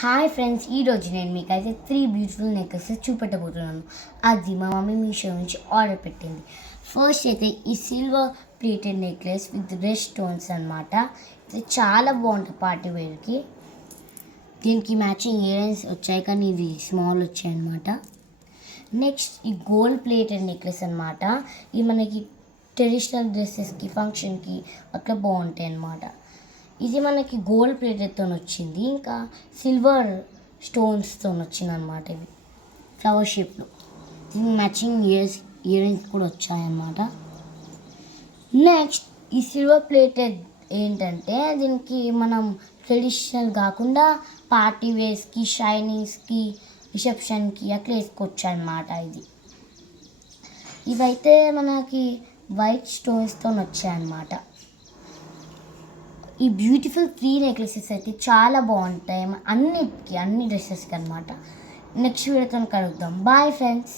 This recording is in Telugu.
హాయ్ ఫ్రెండ్స్, ఈరోజు నేను మీకు అయితే 3 బ్యూటిఫుల్ నెక్లెసెస్ చూపెట్టబోతున్నాను. అది మా మమ్మీ మీషో నుంచి ఆర్డర్ పెట్టింది. ఫస్ట్ అయితే ఈ silver plated necklace with red stones అనమాట. ఇది చాలా బాగుంటుంది పార్టీ వేర్కి. దీనికి మ్యాచింగ్ ఇయర్ రింగ్స్ వచ్చాయి, కానీ ఇది స్మాల్ వచ్చాయి అనమాట. నెక్స్ట్ ఈ గోల్డ్ ప్లేటెడ్ నెక్లెస్ అనమాట. ఇది మనకి ట్రెడిషనల్ డ్రెస్సెస్కి, ఫంక్షన్కి అట్లా బాగుంటాయి అన్నమాట. ఇది మనకి గోల్డ్ ప్లేటెడ్తో వచ్చింది, ఇంకా సిల్వర్ స్టోన్స్తో వచ్చింది అనమాట. ఇవి ఫ్లవర్ షేప్లో. దీనికి మ్యాచింగ్ ఇయర్ రింగ్స్ కూడా వచ్చాయన్నమాట. నెక్స్ట్ ఈ సిల్వర్ ప్లేటెడ్ ఏంటంటే దీనికి మనం ట్రెడిషనల్ కాకుండా పార్టీ వేర్స్కి, షైనీస్కి, రిసెప్షన్కి అట్లా వేసుకోవచ్చు అనమాట. ఇవైతే మనకి వైట్ స్టోన్స్తో వచ్చాయన్నమాట. ఈ బ్యూటిఫుల్ 3 నెక్లెసెస్ అయితే చాలా బాగుంటాయి అన్ని డ్రెస్సెస్కి అనమాట. నెక్స్ట్ వీడియోతో కలుద్దాం. Bye friends.